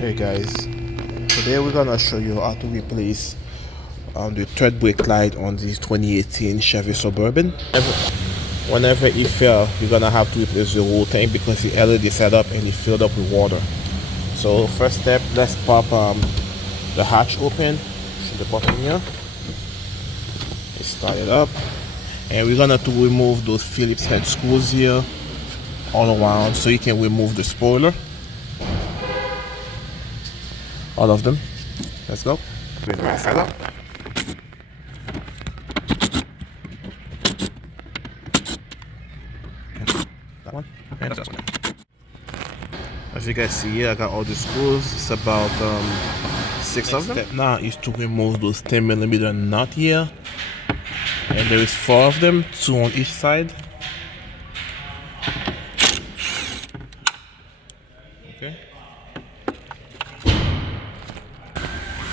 Hey guys, today we're gonna show you how to replace the third brake light on this 2018 Chevy Suburban. Whenever it fails, you're gonna have to replace the whole thing because the LED set up and it filled up with water. So first step, let's pop the hatch open. Shoot the button here. Let's start it up, and we're gonna to remove those Phillips head screws here all around so you can remove the spoiler. All of them. Let's go. Bring the right side up. That one. And this one. As you guys see here, I got all the screws. It's about 6 of them. Step now is to remove those 10mm nut here. And there is 4 of them, 2 on each side. Okay.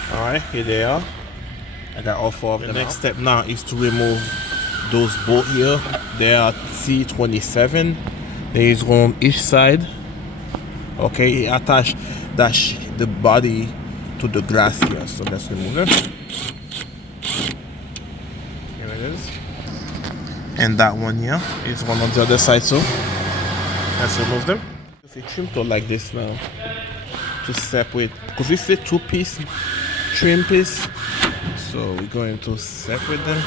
Alright, here they are. I got all 4 of them. The next step now is to remove those bolts here. They are C27. There is one on each side. Okay, attach the body to the glass here. So let's remove them. Here it is. And that one here is one on the other side, so let's remove them. If you trim tool like this now to separate, because it's a 2-piece trim piece, so we're going to separate them.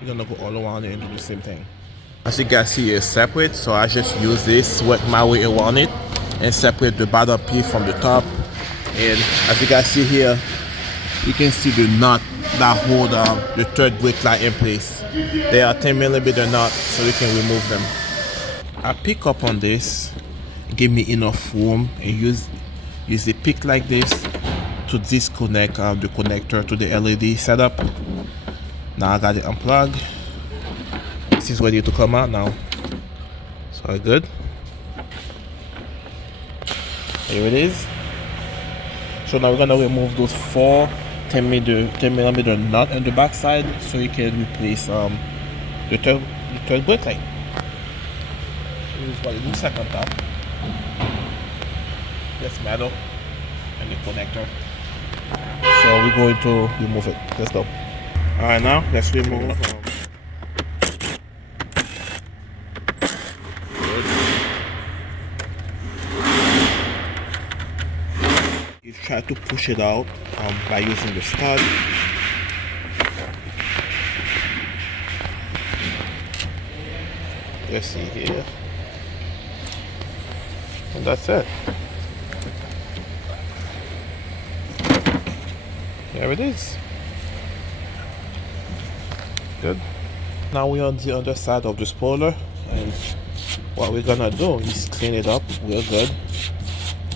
We're gonna go all around it and do the same thing. As you guys see, it's separate, so I just use this, work my way around it and separate the bottom piece from the top. And as you guys see here, you can see the nut that hold the third brake light in place. They are 10mm nut, so we can remove them. I pick up on this, give me enough room, and use a pick like this to disconnect the connector to the LED setup. Now I got it unplugged. This is ready to come out now. So good. Here it is. So now we're gonna remove those 4 10mm nut on the back side so you can replace the third brake light. This is what it looks like on top. This metal and the connector. So we're going to remove it. Let's go. Alright, now let's remove you try to push it out by using the stud. Let's see here. And that's it. There it is. Good. Now we're on the other side of the spoiler, and what we're gonna do is clean it up real good.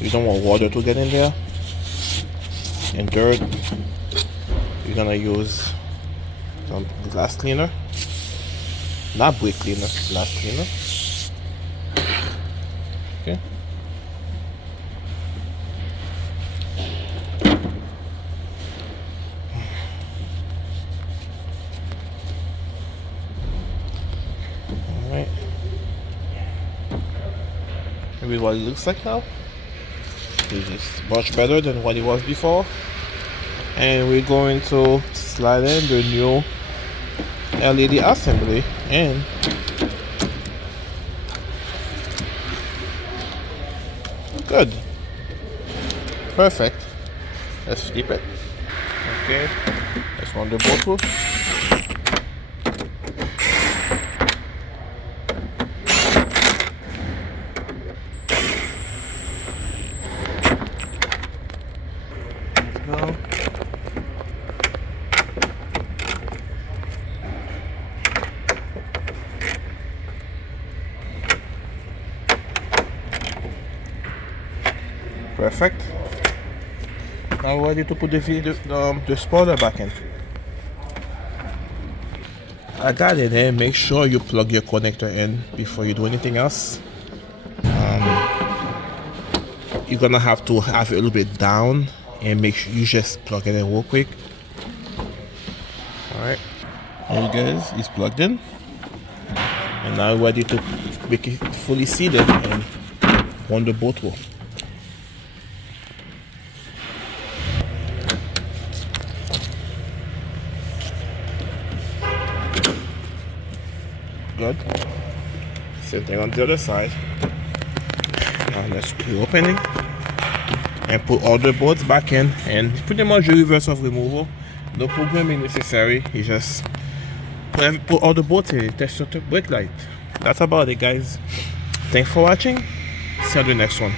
You don't want water to get in there and dirt. We're gonna use some glass cleaner, not brake cleaner, glass cleaner. Okay. Alright. Maybe what it looks like now. This is much better than what it was before. And we're going to slide in the new LED assembly and good. Perfect. Let's flip it. Okay. Let's run the bolt through. Perfect. Now we're ready to put the spoiler back in. I got it in. Make sure you plug your connector in before you do anything else. You're gonna have to have it a little bit down and make sure you just plug it in real quick. Alright. There you guys, it's plugged in. And now we're ready to make it fully seated and run the bolt roll. Good. Same thing on the other side. Now let's reopen it and put all the bolts back in, and pretty much the reverse of removal. No programming necessary. You just put all the bolts in, test your brake light. That's about it, guys. Thanks for watching. See you on the next one.